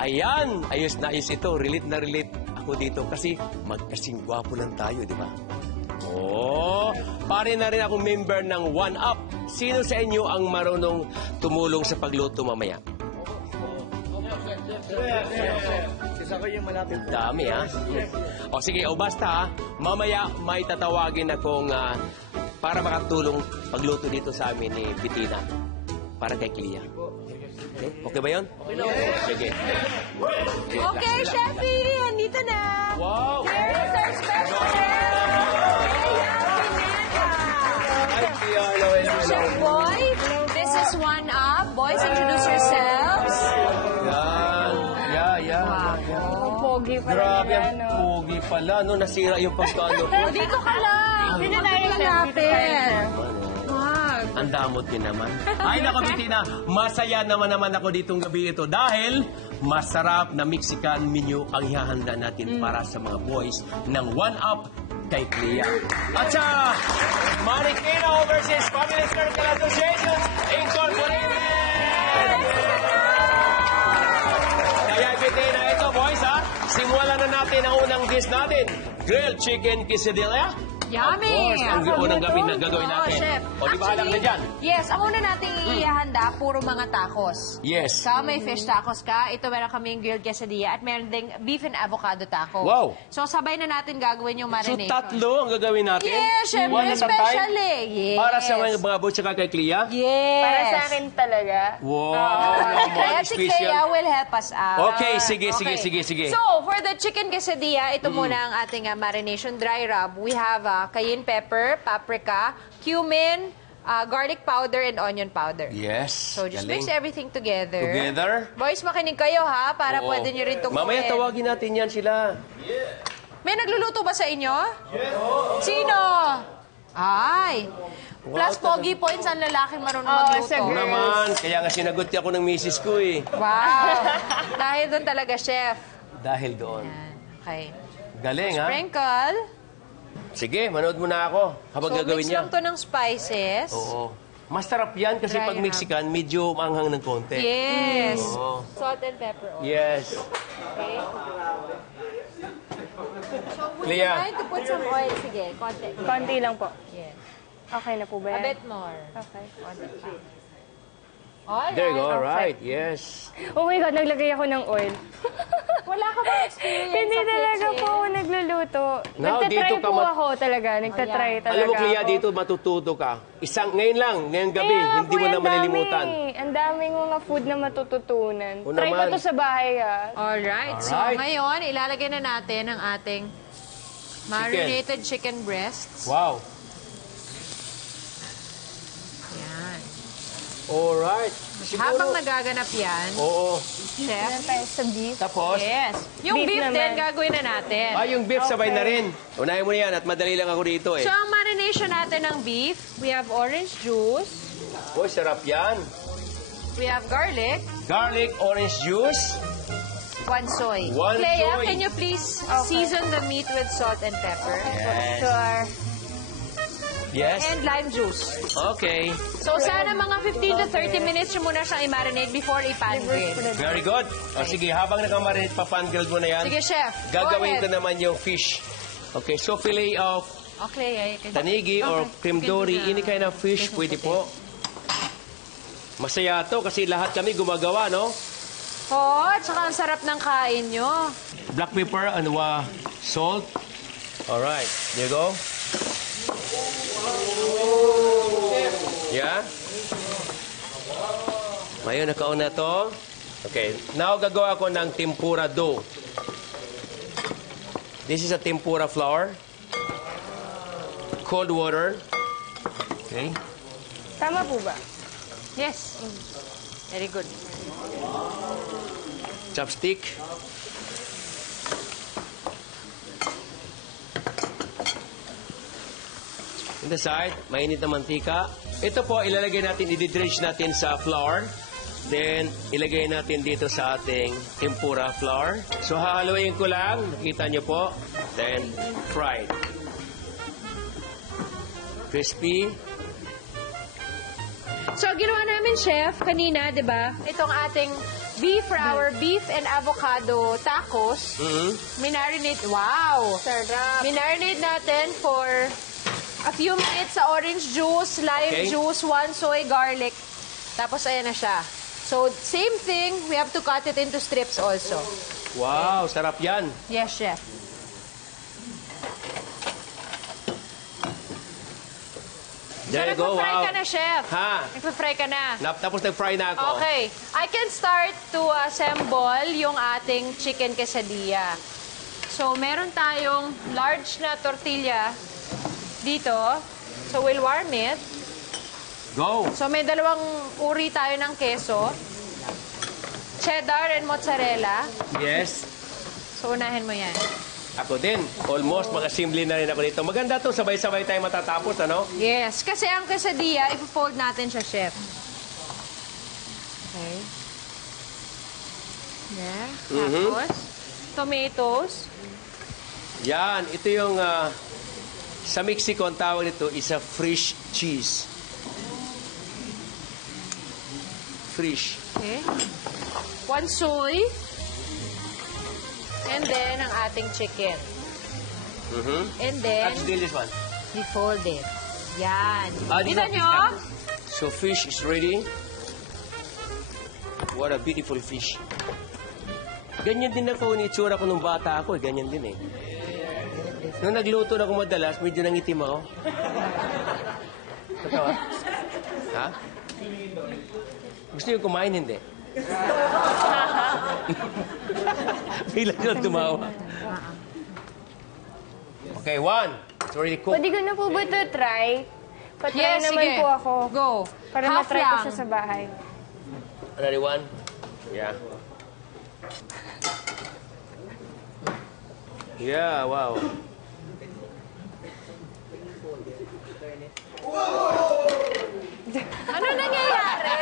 Ayan, ayos na ayos ito. Relate na relate ako dito kasi magkasing gwapo lang tayo, di ba? Oh, pare na rin akong member ng One Up. Sino sa inyo ang marunong tumulong sa pagluto mamaya? Dami, ha? O sige, o basta, ha? Mamaya may tatawagin akong para makatulong pagluto dito sa amin ni Bettina. Para kay Clea. Okay, okay ba yun? Sige. Okay, Chefie, andito na. Wow! Here is our special chef. Hi, Clea. Hello, hello, hello. Chef Boy, this is One Up. Boys, introduce yourselves. Pogi pala Grabe, nila, ang no? pogi pala, no? Nasira yung pagkano. Dito ka lang. Dito tayo, chef. Dito tayo, chef. Ang damot din naman. Ay, naku, Bettina, masaya naman ako ditong gabi ito dahil masarap na Mexican menu ang ihahanda natin para sa mga boys ng One Up kay Clea. At sa Marikina Overseas Family Circle Association Incorporated! Kaya, Bettina, ito, boys, ha? Simulan na natin ang unang dish natin. Grilled chicken quesadilla. Yummy! Ang unang gabi na gagawin natin. Oo, chef. O, di ba alam na dyan? Yes, ang una nating ihahanda, puro mga tacos. Yes. Ka, may fish tacos ka. Ito meron kaming grilled quesadilla at meron ding beef and avocado tacos. Wow. So, sabay na natin gagawin yung So, marination. tatlo ang gagawin natin? Yes, syempre, One at a time? especially. Yes. Para sa mga boys tsaka kay Clea? Yes. Para sa akin talaga. Wow, Kaya naman, si Clea special. will help us out. Okay, sige. So, for the chicken quesadilla, ito muna ang ating marination dry rub. We have cayenne pepper, paprika, cumin, garlic powder, and onion powder. Yes. So, just galing. mix everything together. Together? Boys, makinig kayo ha, para Oo. pwede nyo rin tumuhin. Mamaya tawagin natin yan sila. May nagluluto ba sa inyo? Yes. Sino? Ay. Plus, pogi points ang lalaking marunong magluto. sa girls. Naman, kaya nga sinagot ako ng misis ko eh. Wow. Dahil doon talaga, chef. Dahil doon. Yan. Okay. Galing, ha? Sprinkle. Sige, manood mo na ako habang So, gagawin mix niya. lang to ng spices. Oo. Masarap yan kasi Dry pag rub. Mexican, medyo maanghang ng konti. Yes. Oo. Salt and pepper. Yes. Okay. So, would you Clea. mind to put some oil? Sige, konti. Konti lang po. Yes. Okay na po ba A yan? bit more. Okay. Konti pa. Alright. There you go. All right. Yes. Oh my God, naglagay ako ng oil. Wala ka ba experience Hindi sa talaga kitchen? po ako nagluluto. Now, Nagtatry dito ka po ako talaga. Nagtatry talaga Alam mo, Clea, ako. dito matututo ka. Ngayon lang, ngayong gabi, Kaya hindi mo po, na ang malilimutan. dami. Ang daming mga food na matututunan. O Try ko naman. to sa bahay, ah. Alright. So, Alright. ngayon, ilalagay na natin ang ating marinated chicken breasts. Wow. Yan. All right. Habang nagaganap yan, Oo. chef. Tayo sa beef. Tapos? Yes. Yung Beef beef naman. din, gagawin na natin. Yung beef sabay Okay. na rin. Unahin mo na yan at madali lang ako dito eh. So, ang marination natin ng beef, we have orange juice, Boy, sarap yan. we have garlic, Garlic, orange juice. one soy. One Clea, soy. can you please season the meat with salt and pepper? Yes. Sure. Yes. And lime juice. Okay. So, sana mga 15 to 30 minutes nyo muna siyang i-marinate before i-pan grill. Very good. O sige, habang nakamarinate, pa-pan-grilled mo na yan. Sige, chef. Gagawin Go ko ahead. naman yung fish. Okay, so fillet of Okay, tanigi or cream dory, any kind of fish, fish pwede puti. po. Masaya to kasi lahat kami gumagawa, no? Oo, at saka ang sarap ng kain nyo. Black pepper and salt. Alright, there you go. Yeah? Ngayon, nakaon na to. Okay, now gagawa ko ng tempura dough. This is a tempura flour. Cold water. Okay. Tama po ba? Yes. Very good. Chopstick. On the side, mainit na mantika. Ito po, ilalagay natin, i-dredge natin sa flour. Then, ilagay natin dito sa ating tempura flour. So, hahaluin ko lang. Nakita nyo po. Then, fried. Crispy. So, ginawa namin, Chef, kanina, di ba? Itong ating beef for our beef and avocado tacos. Minarinate. Wow! Sarap. Minarinate natin for a few minutes sa orange juice, lime Okay. juice, 1 soy, garlic. Tapos, ayan na siya. So, same thing. We have to cut it into strips also. Wow, sarap yan. Yes, Chef. There you so, go, nagpa-fry wow. ka na, Chef. Ha? Nagpa-fry ka na. Tapos nag-fry na ako. Okay. I can start to assemble yung ating chicken quesadilla. So, meron tayong large na tortilla dito. So, we'll warm it. Go. So, may dalawang uri tayo ng keso. Cheddar and mozzarella. Yes. So, unahin mo yan. Ako din. Almost makasimple na rin ako dito. Maganda to, sabay-sabay tayo matatapos, ano? Yes. Kasi ang quesadilla, ipo-fold natin siya, Chef. Okay. There. Tapos, tomatoes. Yan, ito yung sa Mexico, ang tawag nito is a fresh cheese. Fresh. Okay. 1 soy. And then, ang ating chicken. And then, Let's do this one. we fold it. Yan. Di Kita ba- nyo? So fish is ready. What a beautiful fish. Ganyan din ako ni itsura ko nung bata ako. Ganyan din eh. Nung nagluto na ako madalas, medyo nangitim ako. Tatawa? Ha? Gusto niyo kumain, hindi? Bigla siya tumawa. Okay, 1. It's already cooked. Pwede ko na po ba ito try? Patry Yes, naman sige. po ako. Go. Para Half matry ko lang. siya sa bahay. Another one? Yeah. Yeah, wow. Ano nangyayari?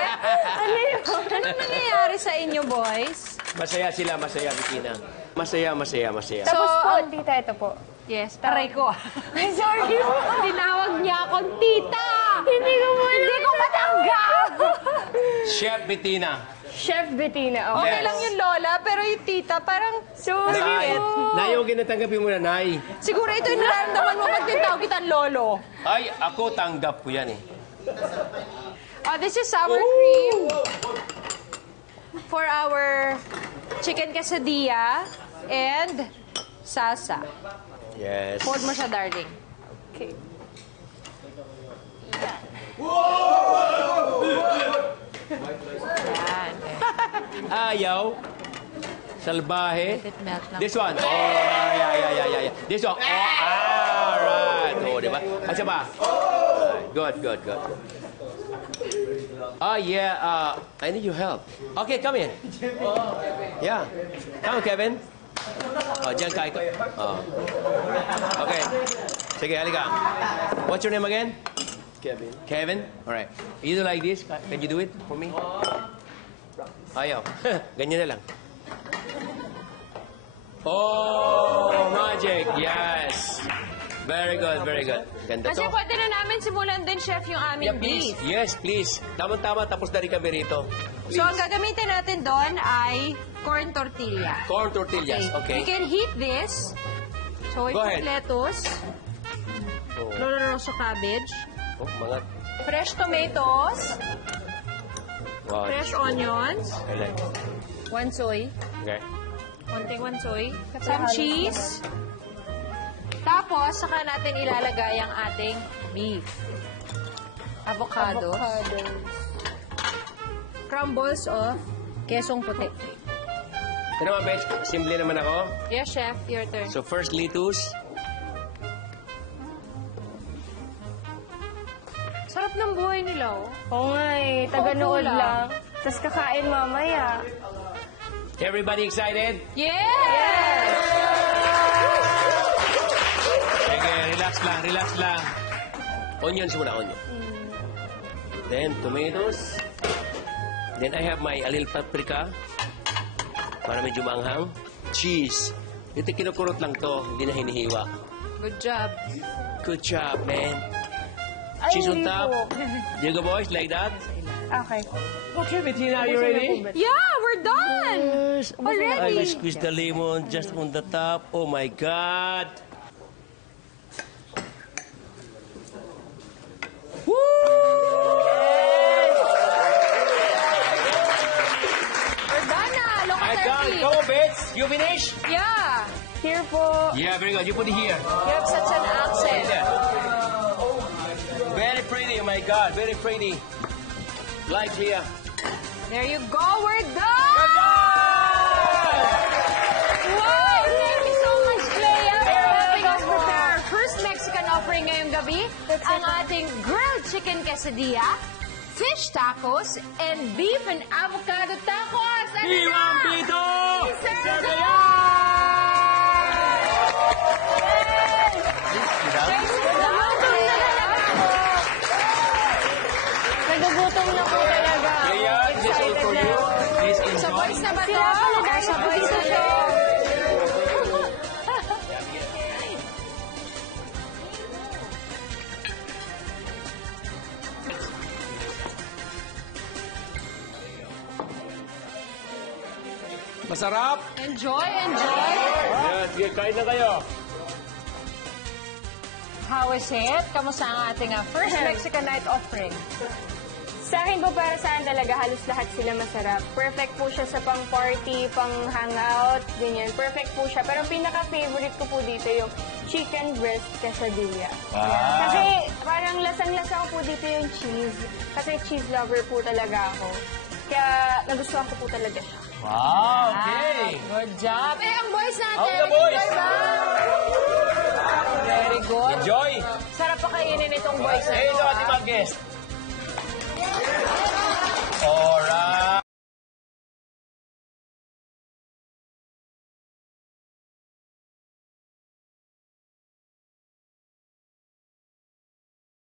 Ano yun? Ano nangyayari sa inyo, boys? Masaya sila, masaya, Bettina. Masaya, masaya, masaya. So, Tapos po, tita, ito po. Yes, taray ko. Ay, sorry po. Tinawag niya akong tita. Hindi ko po Hindi ko matanggap. Chef Bettina. Chef Bettina. Okay. Okay Yes. lang yung lola, pero yung tita, parang... Sorry Nay. po. Nay, huwag natanggapin mo na, Nay. Siguro ito yung nararamdaman mo pag tinatawag kitang lolo. Ay, ako tanggap ko yan eh. This is sour cream for our chicken quesadilla and salsa. Yes. Fold mo siya, darling. Okay. Yan. Ayaw. Salbahe. Let it melt lang. This one. Oh, yeah. This one. Oh, alright. Oh, di ba? At siya ba? Good. Yeah. I need your help. Okay, come in. Yeah. Come on, Kevin. Oh, dyan ka. Oh. Okay. Sige, halika. What's your name again? Kevin? Alright. You do like this? Can you do it for me? Ayaw. Ganyan na lang. Oh, magic. Yes. Very good. Ganda Kasi to. pwede na namin simulan din, Chef, yung aming Yeah, please. beef. Yes, please. Tama-tama, tapos na rin kami rito. So, ang gagamitin natin doon ay corn tortilla. Corn tortillas, okay. We can heat this. So, Go ito ahead. lettuce, Oh, lolo-rosso cabbage, mga... fresh tomatoes, Wow. fresh onions, I like it. 1 soy, Okay. konting 1 soy, some cheese. Tapos, saka natin ilalagay ang ating beef. Avocados. Crumbles of kesong puti. Ito naman, Bets. Simple naman ako. Yes, Chef. Your turn. So, first, lettuce. Sarap ng buhay nila, oh. Oo nga eh. Taga-nood Opo lang. lang. Tapos kakain mamaya. Everybody excited? Yes! Sige, relax lang. Onions muna, onion. Then, tomatoes. Then, I have my a little paprika. Para medyo maanghang. Cheese. Ito kinukurot lang to, hindi na hinihiwa. Good job. Good job, man. Ay, cheese on hindi top. po. There you go, boys, like that. Okay. Okay, Bettina, are you ready? Yeah, we're done! I Already! squeeze the lemon just on the top. Oh my God! We're done na! Look I at our got feet! go, Bets. You finish? Yeah! Here po. Yeah, very good. You put it here. You have such an accent. Very pretty, oh my God, very pretty. Like here. There you go, we're done! Wow! Thank you so much, Clea, for helping us prepare our first Mexican offering ngayong gabi. Ang ating grilled chicken quesadilla, fish tacos, and beef and avocado tacos! Ano Viva na? Pito! Serve Serve na! Nagugutom na po talaga. Kaya, this is for you. Please Sa enjoy. boys na ba to? Sila pala Or dahil sa boys dito na siya. to? Masarap? Enjoy, enjoy! Yeah, sige, kain na kayo. How is it? Kamusta ang ating first Mexican night offering? Sa akin po, para saan talaga, halos lahat sila masarap. Perfect po siya sa pang-party, pang-hangout, ganyan. Perfect po siya. Pero ang pinaka-favorite ko po dito yung chicken breast quesadilla. Kasi parang lasang-lasa ko po dito yung cheese. Kasi cheese lover po talaga ako. Kaya nagustuhan ko po talaga siya. Wow, okay. Good job! Eh, ang boys natin! How the boys? Enjoy ba? Very good. Enjoy. Sarap pa kainin itong boys na Eh, ito to, ating ah. mga guest.